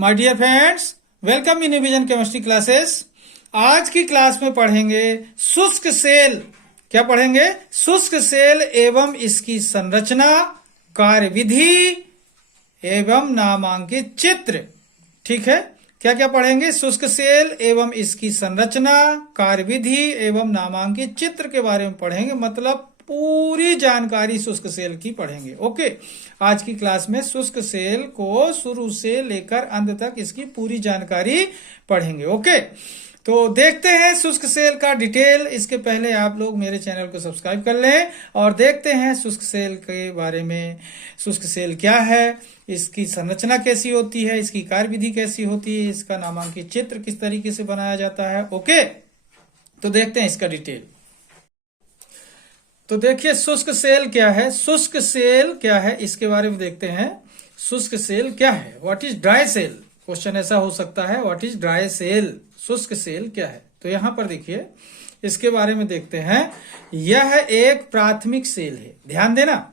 My dear friends, welcome in vision chemistry classes. आज की class में पढ़ेंगे शुष्क सेल। क्या पढ़ेंगे? शुष्क सेल एवं इसकी संरचना, कार्यविधि एवं नामांकित चित्र। ठीक है, क्या क्या पढ़ेंगे? शुष्क सेल एवं इसकी संरचना, कार्यविधि एवं नामांकित चित्र के बारे में पढ़ेंगे। मतलब पूरी जानकारी शुष्क सेल की पढ़ेंगे। ओके, आज की क्लास में शुष्क सेल को शुरू से लेकर अंत तक इसकी पूरी जानकारी पढ़ेंगे। ओके, तो देखते हैं शुष्क सेल का डिटेल। इसके पहले आप लोग मेरे चैनल को सब्सक्राइब कर लें और देखते हैं शुष्क सेल के बारे में। शुष्क सेल क्या है, इसकी संरचना कैसी होती है, इसकी कार्यविधि कैसी होती है, इसका नामांकित चित्र किस तरीके से बनाया जाता है। ओके, तो देखते हैं इसका डिटेल। तो देखिए शुष्क सेल क्या है, शुष्क सेल क्या है इसके बारे में देखते हैं। शुष्क सेल क्या है? What is dry cell? Question ऐसा हो सकता है, व्हाट इज ड्राई सेल? शुष्क सेल क्या है? तो यहां पर देखिए इसके बारे में देखते हैं। यह एक प्राथमिक सेल है। ध्यान देना,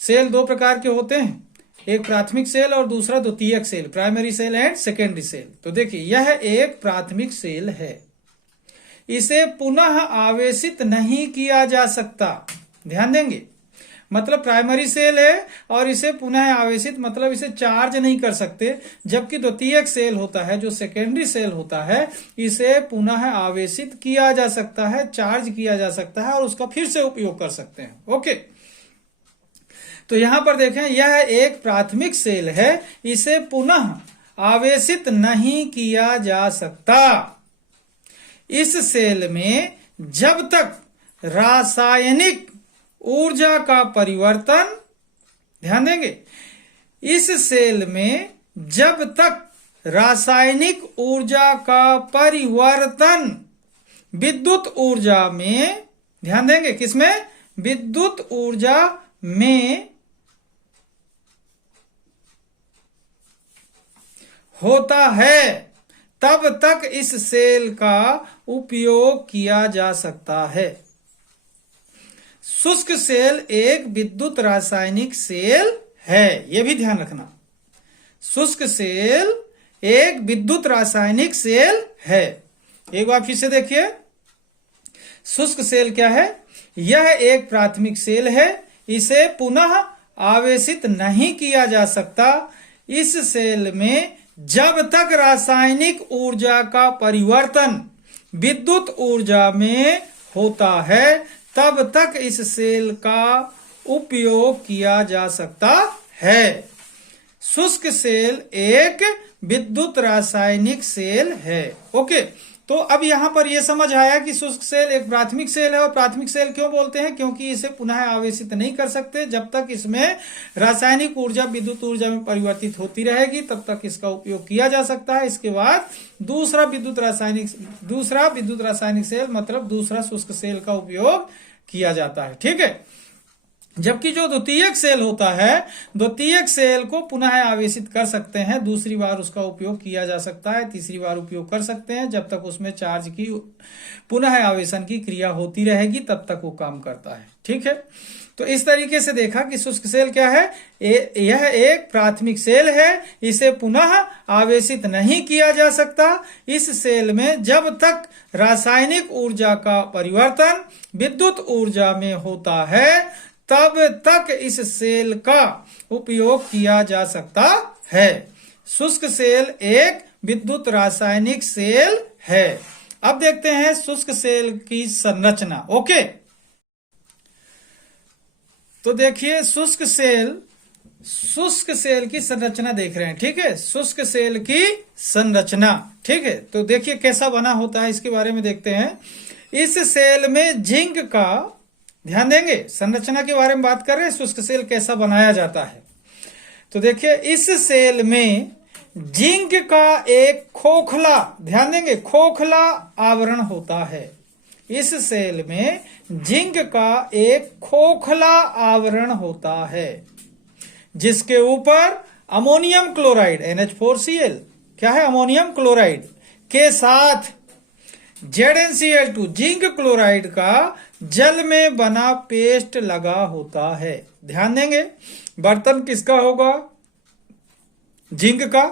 सेल दो प्रकार के होते हैं, एक प्राथमिक सेल और दूसरा द्वितीयक cell, primary cell and secondary cell. तो देखिए यह एक प्राथमिक सेल है, इसे पुनः आवेशित नहीं किया जा सकता। ध्यान देंगे, मतलब प्राइमरी सेल है और इसे पुनः आवेशित मतलब इसे चार्ज नहीं कर सकते। जबकि द्वितीयक सेल होता है, जो सेकेंडरी सेल होता है, इसे पुनः आवेशित किया जा सकता है, चार्ज किया जा सकता है और उसका फिर से उपयोग कर सकते हैं। ओके, तो यहां पर देखें, यह एक प्राथमिक सेल है, इसे पुनः आवेशित नहीं किया जा सकता। इस सेल में जब तक रासायनिक ऊर्जा का परिवर्तन, ध्यान देंगे, इस सेल में जब तक रासायनिक ऊर्जा का परिवर्तन विद्युत ऊर्जा में, ध्यान देंगे किसमें? विद्युत ऊर्जा में होता है, तब तक इस सेल का उपयोग किया जा सकता है। शुष्क सेल एक विद्युत रासायनिक सेल है, यह भी ध्यान रखना। शुष्क सेल एक विद्युत रासायनिक सेल है। एक बार फिर से देखिए, शुष्क सेल क्या है? यह एक प्राथमिक सेल है, इसे पुनः आवेशित नहीं किया जा सकता। इस सेल में जब तक रासायनिक ऊर्जा का परिवर्तन विद्युत ऊर्जा में होता है, तब तक इस सेल का उपयोग किया जा सकता है। शुष्क सेल एक विद्युत रासायनिक सेल है। ओके, तो अब यहां पर यह समझ आया कि शुष्क सेल एक प्राथमिक सेल है। और प्राथमिक सेल क्यों बोलते हैं? क्योंकि इसे पुनः आवेशित नहीं कर सकते। जब तक इसमें रासायनिक ऊर्जा विद्युत ऊर्जा में परिवर्तित होती रहेगी, तब तक इसका उपयोग किया जा सकता है। इसके बाद दूसरा विद्युत रासायनिक सेल मतलब दूसरा शुष्क सेल का उपयोग किया जाता है। ठीक है, जबकि जो द्वितीयक सेल होता है, द्वितीयक सेल को पुनः आवेशित कर सकते हैं, दूसरी बार उसका उपयोग किया जा सकता है, तीसरी बार उपयोग कर सकते हैं। जब तक उसमें चार्ज की पुनः आवेशन की क्रिया होती रहेगी, तब तक वो काम करता है। ठीक है, तो इस तरीके से देखा कि शुष्क सेल क्या है। यह एक प्राथमिक सेल है, इसे पुनः आवेशित नहीं किया जा सकता। इस सेल में जब तक रासायनिक ऊर्जा का परिवर्तन विद्युत ऊर्जा में होता है, तब तक इस सेल का उपयोग किया जा सकता है। शुष्क सेल एक विद्युत रासायनिक सेल है। अब देखते हैं शुष्क सेल की संरचना। ओके, तो देखिए शुष्क सेल की संरचना देख रहे हैं। ठीक है, शुष्क सेल की संरचना। ठीक है, तो देखिए कैसा बना होता है, इसके बारे में देखते हैं। इस सेल में जिंक का, ध्यान देंगे, संरचना के बारे में बात कर रहे हैं, शुष्क सेल कैसा बनाया जाता है। तो देखिए इस सेल में जिंक का एक खोखला, ध्यान देंगे, खोखला आवरण होता है। इस सेल में जिंक का एक खोखला आवरण होता है, जिसके ऊपर अमोनियम क्लोराइड NH4Cl, क्या है, अमोनियम क्लोराइड के साथ ZnCl2 जिंक क्लोराइड का जल में बना पेस्ट लगा होता है। ध्यान देंगे, बर्तन किसका होगा? जिंक का,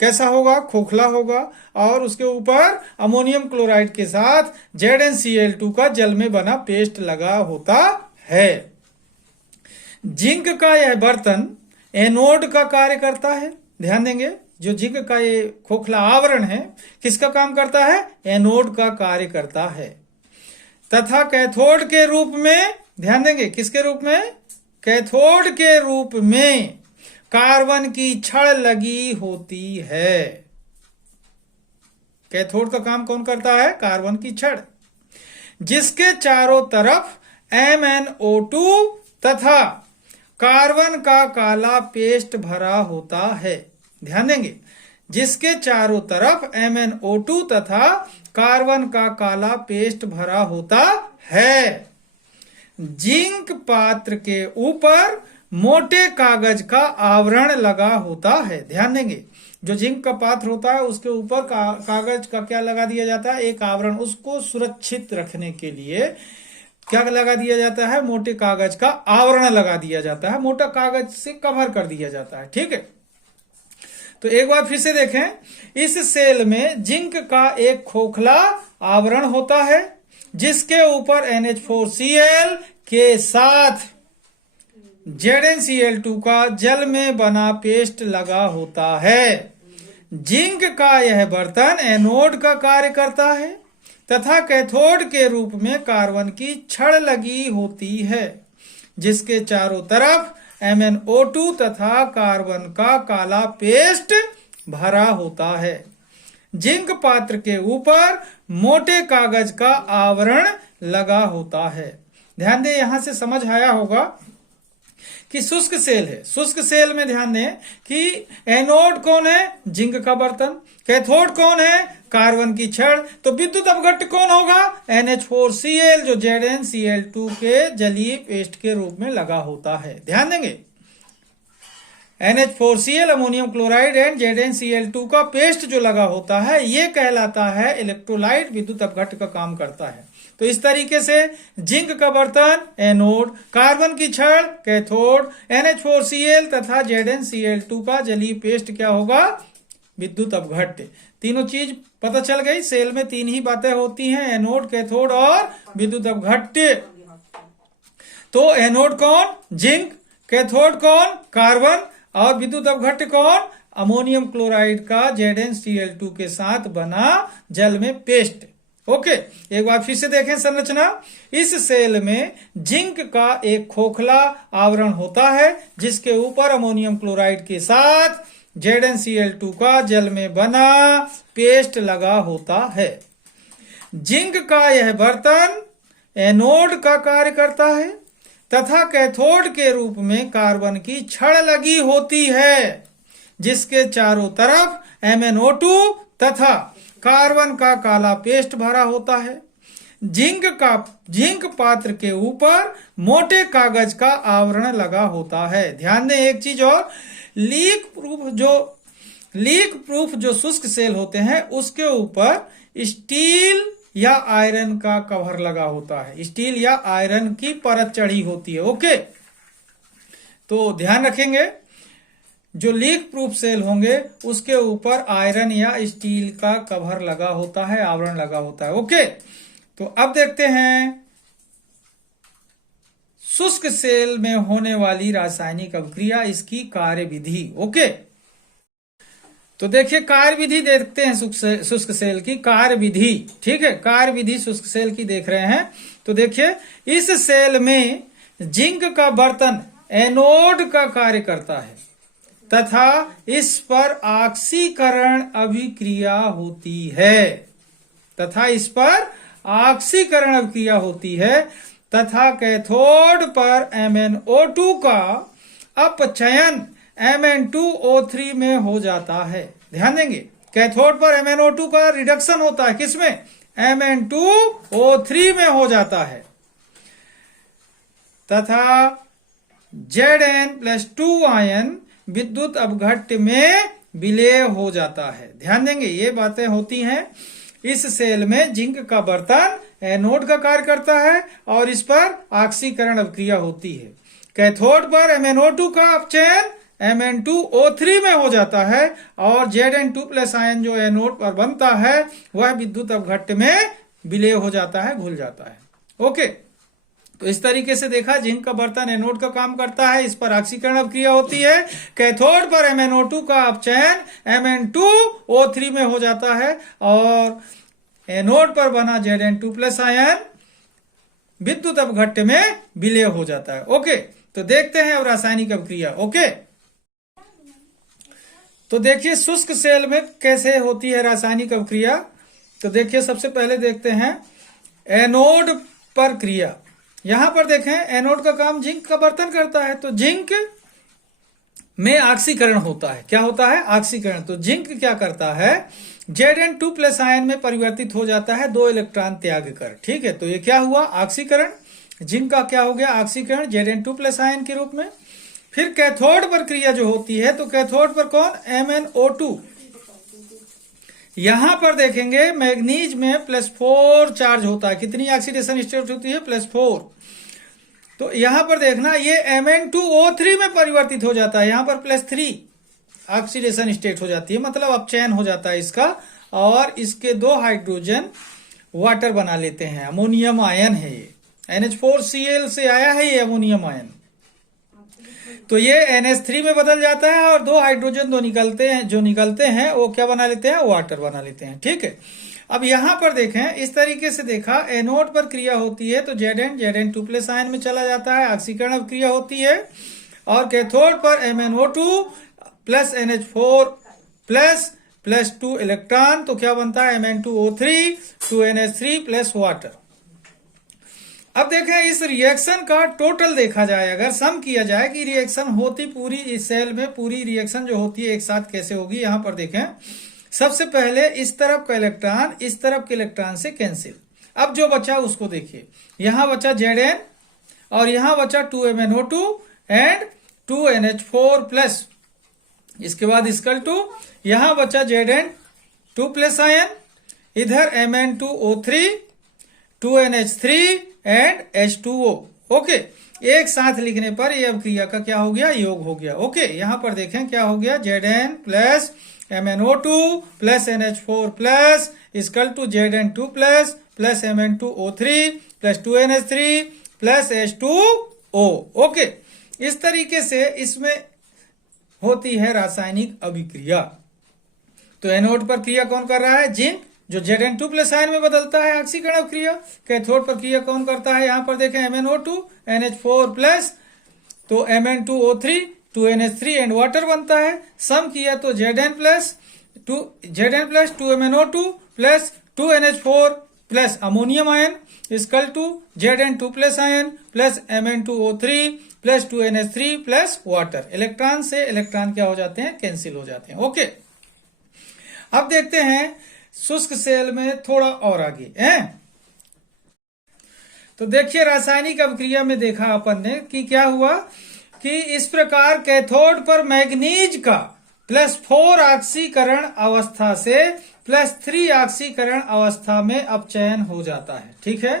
कैसा होगा, खोखला होगा, और उसके ऊपर अमोनियम क्लोराइड के साथ ZnCl2 का जल में बना पेस्ट लगा होता है। जिंक का यह बर्तन एनोड का कार्य करता है। ध्यान देंगे, जो जिंक का ये खोखला आवरण है किसका काम करता है, एनोड का कार्य करता है। तथा कैथोड के रूप में, ध्यान देंगे किसके रूप में, कैथोड के रूप में कार्बन की छड़ लगी होती है। कैथोड का काम कौन करता है, कार्बन की छड़, जिसके चारों तरफ MnO2 तथा कार्बन का काला पेस्ट भरा होता है। ध्यान देंगे, जिसके चारों तरफ MnO2 तथा कार्बन का काला पेस्ट भरा होता है। जिंक पात्र के ऊपर मोटे कागज का आवरण लगा होता है। ध्यान देंगे, जो जिंक का पात्र होता है उसके ऊपर कागज का क्या लगा दिया जाता है, एक आवरण, उसको सुरक्षित रखने के लिए क्या लगा दिया जाता है, मोटे कागज का आवरण लगा दिया जाता है, मोटा कागज से कवर कर दिया जाता है। ठीक है, तो एक बार फिर से देखें, इस सेल में जिंक का एक खोखला आवरण होता है जिसके ऊपर NH4Cl के साथ ZnCl2 का जल में बना पेस्ट लगा होता है। जिंक का यह बर्तन एनोड का कार्य करता है तथा कैथोड के रूप में कार्बन की छड़ लगी होती है, जिसके चारों तरफ MnO2 तथा कार्बन का काला पेस्ट भरा होता है। जिंक पात्र के ऊपर मोटे कागज का आवरण लगा होता है। ध्यान दें, यहां से समझ आया होगा कि शुष्क सेल है। शुष्क सेल में ध्यान दें कि एनोड कौन है, जिंक का बर्तन, कैथोड कौन है, कार्बन की छड़, तो विद्युत अपघट्य कौन होगा, NH4Cl, जो ZnCl2 के जलीय पेस्ट के रूप में लगा होता है। ध्यान देंगे, NH4Cl ammonium chloride and ZnCl2 का पेस्ट जो लगा होता है ये कहलाता है इलेक्ट्रोलाइट, विद्युत अपघट्य का काम करता है। तो इस तरीके से जिंक का बर्तन एनोड, कार्बन की छड़ कैथोड, NH4Cl तथा ZnCl2 का जलीय पेस्ट क्या होगा, विद्युत अपघट्य। तीनों चीज पता चल गई, सेल में तीन ही बातें होती हैं, एनोड, कैथोड और विद्युत अपघट्य। तो एनोड कौन, जिंक, कैथोड कौन, कार्बन, और विद्युत अपघट्य कौन, अमोनियम क्लोराइड का ZnCl2 के साथ बना जल में पेस्ट। ओके, एक बार फिर से देखें संरचना। इस सेल में जिंक का एक खोखला आवरण होता है जिसके ऊपर अमोनियम क्लोराइड के साथ ZnCl2 का जल में बना पेस्ट लगा होता है। जिंक का यह बर्तन एनोड का कार्य करता है तथा कैथोड के रूप में कार्बन की छड़ लगी होती है, जिसके चारों तरफ MnO2 तथा कार्बन का काला पेस्ट भरा होता है। जिंक पात्र के ऊपर मोटे कागज का आवरण लगा होता है। ध्यान दें एक चीज और, लीक प्रूफ जो शुष्क सेल होते हैं उसके ऊपर स्टील या आयरन का कवर लगा होता है, स्टील या आयरन की परत चढ़ी होती है। ओके, तो ध्यान रखेंगे, जो लीक प्रूफ सेल होंगे उसके ऊपर आयरन या स्टील का कवर लगा होता है, आवरण लगा होता है। ओके, तो अब देखते हैं शुष्क सेल में होने वाली रासायनिक अभिक्रिया, इसकी कार्यविधि। ओके, तो देखिए कार्यविधि देखते हैं शुष्क सेल की कार्यविधि। ठीक है, कार्यविधि शुष्क सेल की देख रहे हैं। तो देखिए, इस सेल में जिंक का बर्तन एनोड का कार्य करता है तथा इस पर ऑक्सीकरण अभिक्रिया होती है तथा कैथोड पर MnO2 का अपचयन Mn2O3 में हो जाता है। ध्यान देंगे, कैथोड पर MnO2 का रिडक्शन होता है, किसमें, Mn2O3 में हो जाता है तथा Zn+2 आयन विद्युत अपघट्य में विलय हो जाता है। ध्यान देंगे, ये बातें होती हैं। इस सेल में जिंक का बर्तन एनोड का कार्य करता है और इस पर ऑक्सीकरण अभिक्रिया होती है। कैथोड पर MnO2 का अपचयन Mn2O3 में हो जाता है और Zn2 प्लस आयन जो एनोड पर बनता है वह विद्युत अपघट्य में विलय हो जाता है, घुल जाता है। ओके, तो इस तरीके से देखा जिंक का बर्तन एनोड का काम करता है, इस पर ऑक्सीकरण अभिक्रिया होती है। कैथोड पर MnO2 का अपचयन Mn2O3 में हो जाता है और एनोड पर बना Zn2 प्लस आयन विद्युत अपघट्य में विलय हो जाता है। ओके, तो देखते हैं अब रासायनिक अभिक्रिया। ओके, तो देखिए शुष्क सेल में कैसे होती है रासायनिक अभिक्रिया। तो देखिए सबसे पहले देखते हैं एनोड पर क्रिया। यहां पर देखें एनोड का काम जिंक का बर्तन करता है, तो जिंक में ऑक्सीकरण होता है। क्या होता है? ऑक्सीकरण। तो जिंक क्या करता है? Zn2 प्लस आयन में परिवर्तित हो जाता है 2 इलेक्ट्रॉन त्याग कर। ठीक है, तो ये क्या हुआ? ऑक्सीकरण। जिंक का क्या हो गया? ऑक्सीकरण Zn2 प्लस आयन के रूप में। फिर कैथोड पर क्रिया जो होती है, तो कैथोड पर कौन? MnO2। यहां पर देखेंगे मैग्नीज में +4 चार्ज होता है। कितनी ऑक्सीडेशन स्टेट होती है? +4। तो यहां पर देखना ये Mn2O3 में परिवर्तित हो जाता है, यहां पर +3 ऑक्सीडेशन स्टेट हो जाती है, मतलब अपचयन हो जाता है इसका, और इसके 2 हाइड्रोजन वाटर बना लेते हैं। अमोनियम आयन है ये, NH4Cl से आया है ये अमोनियम आयन। तो ये NH3 में बदल जाता है और 2 हाइड्रोजन जो निकलते हैं वो क्या बना लेते हैं? वाटर बना लेते हैं। ठीक है, अब यहां पर देखें इस तरीके से देखा एनोड पर क्रिया होती है तो Zn2 प्लस आयन में चला जाता है, ऑक्सीकरण अभिक्रिया होती है। और कैथोड पर MnO2 plus NH4 plus 2 electron, तो क्या बनता है? Mn2O3 2NH3 plus water. अब देखें इस रिएक्शन का टोटल देखा जाए, अगर सम किया जाए कि रिएक्शन होती पूरी इस सेल में, पूरी रिएक्शन जो होती है एक साथ कैसे होगी। यहां पर देखें सबसे पहले इस तरफ का इलेक्ट्रॉन इस तरफ के इलेक्ट्रॉन से कैंसिल। अब जो बचा उसको देखिए, यहां बचा Zn और यहां बचा 2MnO2 एंड 2NH4 प्लस। इसके बाद इसकल टू यहां बचा Zn2 प्लस आयन, इधर Mn2O3 2NH3 and H2O। Okay, एक साथ लिखने पर ये अभिक्रिया का क्या हो गया? योग हो गया। ओके, यहां पर देखें क्या हो गया? Zn plus MnO2 plus NH4 plus equal to Zn2 plus Mn2O3 plus 2NH3 plus H2O। Okay, इस तरीके से इसमें होती है रासायनिक अभिक्रिया। तो एनोड पर क्रिया कौन कर रहा है? जिंक, जो Zn2 प्लस आयन में बदलता है ऑक्सीकरण अभिक्रिया। कैथोड पर क्रिया कौन करता है? यहां पर देखें MnO2 NH4 प्लस, तो Mn2O3 2NH3 एंड वाटर बनता है। सम किया तो Zn plus 2MnO2 plus 2NH4 plus ammonium ion equal to Zn2 plus ion plus Mn2O3 plus 2NH3 plus water. Electron से इलेक्ट्रॉन क्या हो जाते हैं? कैंसिल हो जाते हैं। ओके, अब देखते हैं शुष्क सेल में थोड़ा और आगे है। तो देखिए रासायनिक अभिक्रिया में देखा अपन ने कि क्या हुआ कि इस प्रकार कैथोड पर मैग्नीज का +4 ऑक्सीकरण अवस्था से +3 ऑक्सीकरण अवस्था में अपचयन हो जाता है। ठीक है,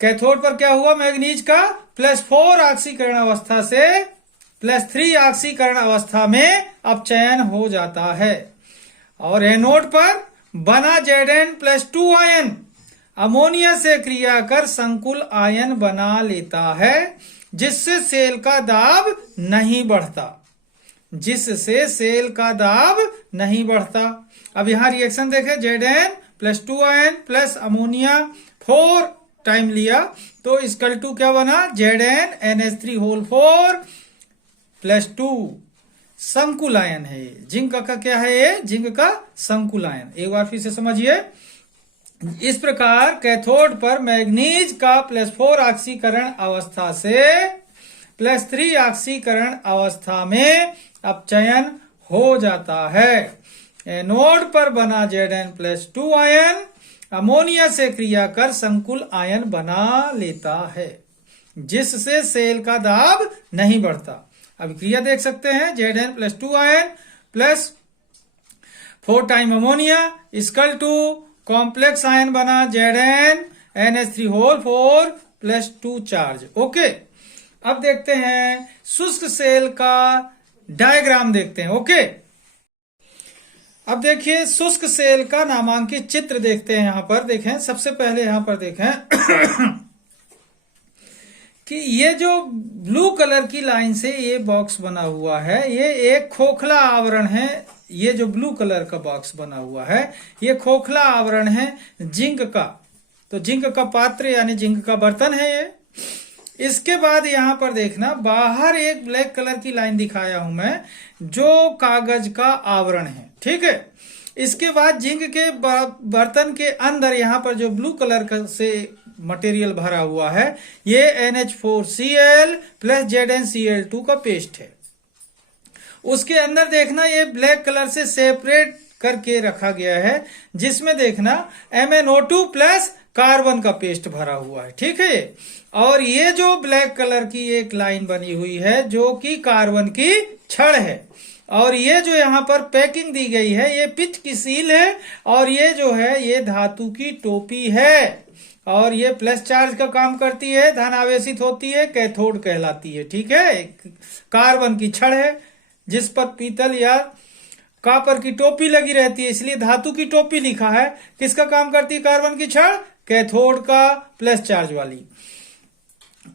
कैथोड पर क्या हुआ? मैग्नीज का +4 ऑक्सीकरण अवस्था से +3 ऑक्सीकरण अवस्था में अपचयन हो जाता है। और एनोड पर बना Zn प्लस 2 आयन अमोनिया से क्रिया कर संकुल आयन बना लेता है, जिससे सेल का दाब नहीं बढ़ता। अब यहां रिएक्शन देखें, Zn plus 2 ion plus ammonia 4 time लिया तो इक्वल टू क्या बना? Zn NH3 प्लस 2 संकुल आयन है ये। जिंक का क्या है? ये जिंक का संकुल आयन। एक बार फिर से समझिए, इस प्रकार कैथोड पर मैग्नीज का +4 ऑक्सीकरण अवस्था से +3 ऑक्सीकरण अवस्था में अपचयन हो जाता है। एनोड पर बना Zn प्लस 2 आयन अमोनिया से क्रिया कर संकुल आयन बना लेता है, जिससे सेल का दाब नहीं बढ़ता। अभिक्रिया देख सकते हैं, Zn plus 2 ion plus 4 time ammonia equal to complex ion बना Zn NH3 plus 2 charge. Okay, अब देखते हैं शुष्क सेल का डायग्राम देखते हैं। ओके, अब देखिए शुष्क सेल का नामांकित चित्र देखते हैं। यहां पर देखें, सबसे पहले यहां पर देखें कि ये जो ब्लू कलर की लाइन से ये बॉक्स बना हुआ है, ये एक खोखला आवरण है। ये जो ब्लू कलर का बॉक्स बना हुआ है, ये खोखला आवरण है जिंक का। तो जिंक का पात्र यानी जिंक का बर्तन है ये। इसके बाद यहां पर देखना, बाहर एक ब्लैक कलर की लाइन दिखाया हूं मैं, जो कागज का आवरण है। ठीक है, इसके बाद जिंक के बर्तन के अंदर यहां पर जो ब्लू कलर का से मटेरियल भरा हुआ है, ये NH4Cl प्लस ZnCl2 का पेस्ट है। उसके अंदर देखना ये ब्लैक कलर से सेपरेट करके रखा गया है, जिसमें देखना MnO2 प्लस कार्बन का पेस्ट भरा हुआ है। ठीक है, और ये जो ब्लैक कलर की एक लाइन बनी हुई है जो कि कार्बन की छड़ है, और ये जो यहाँ पर पैकिंग दी गई है ये पिच की सील है, और ये जो है ये धातु की टोपी है, और ये प्लस चार्ज का काम करती है, धन आवेशित होती है, कैथोड कहलाती है। ठीक है, कार्बन की छड़ है जिस पर पीतल या कॉपर की टोपी लगी रहती है, इसलिए धातु की टोपी लिखा है। किसका काम करती है कार्बन की छड़? कैथोड का, प्लस चार्ज वाली।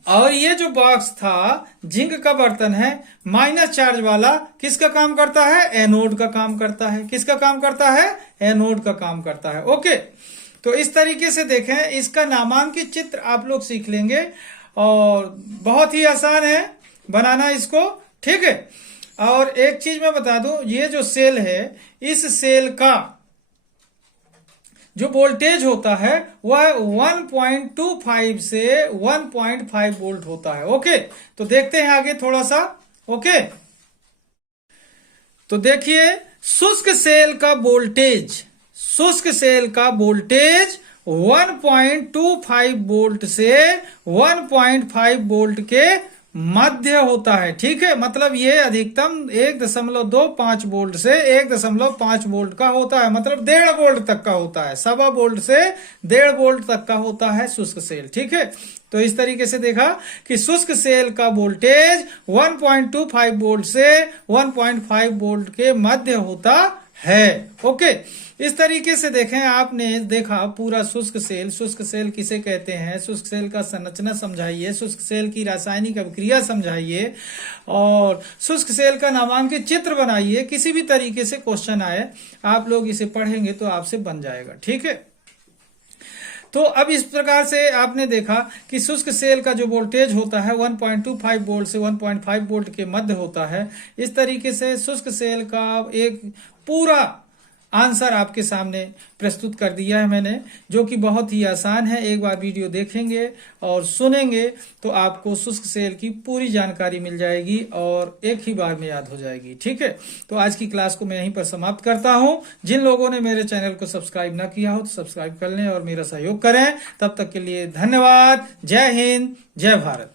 और ये जो बॉक्स था जिंक का बर्तन है माइनस चार्ज वाला, किसका काम करता है? एनोड का काम करता है। किसका काम करता है? एनोड का काम करता है। ओके, तो इस तरीके से देखें, इसका नामांकित चित्र आप लोग सीख लेंगे और बहुत ही आसान है बनाना इसको। ठीक है, और एक चीज मैं बता दूं, ये जो सेल है, इस सेल का जो वोल्टेज होता है वह 1.25 से 1.5 वोल्ट होता है। ओके, तो देखते हैं आगे थोड़ा सा। ओके, तो देखिए शुष्क सेल का वोल्टेज, शुष्क सेल का वोल्टेज 1.25 वोल्ट से 1.5 वोल्ट के मध्य होता है। ठीक है, मतलब ये अधिकतम 1.25 वोल्ट से 1.5 वोल्ट का होता है, मतलब 1.5 वोल्ट तक का होता है। 1.25 वोल्ट से 1.5 वोल्ट तक का होता है शुष्क सेल। ठीक है, तो इस तरीके से देखा कि शुष्क सेल का वोल्टेज 1.25 वोल्ट से 1.5 वोल्ट के मध्य होता है। ओके, इस तरीके से देखें, आपने देखा पूरा शुष्क सेल किसे कहते हैं, शुष्क सेल का संरचना समझाइए, शुष्क सेल की रासायनिक अभिक्रिया समझाइए, और शुष्क सेल का नामांकित चित्र बनाइए। किसी भी तरीके से क्वेश्चन आए, आप लोग इसे पढ़ेंगे तो आपसे बन जाएगा। ठीक है, तो अब इस प्रकार से आपने देखा कि शुष्क सेल का जो वोल्टेज होता है 1.25 वोल्ट से 1.5 वोल्ट के मध्य होता है। इस तरीके से शुष्क सेल का एक पूरा आंसर आपके सामने प्रस्तुत कर दिया है मैंने, जो कि बहुत ही आसान है। एक बार वीडियो देखेंगे और सुनेंगे तो आपको शुष्क सेल की पूरी जानकारी मिल जाएगी और एक ही बार में याद हो जाएगी। ठीक है, तो आज की क्लास को मैं यहीं पर समाप्त करता हूं। जिन लोगों ने मेरे चैनल को सब्सक्राइब ना किया हो तो सब्सक्राइब कर लें और मेरा सहयोग करें। तब तक के लिए धन्यवाद। जय हिंद, जय भारत।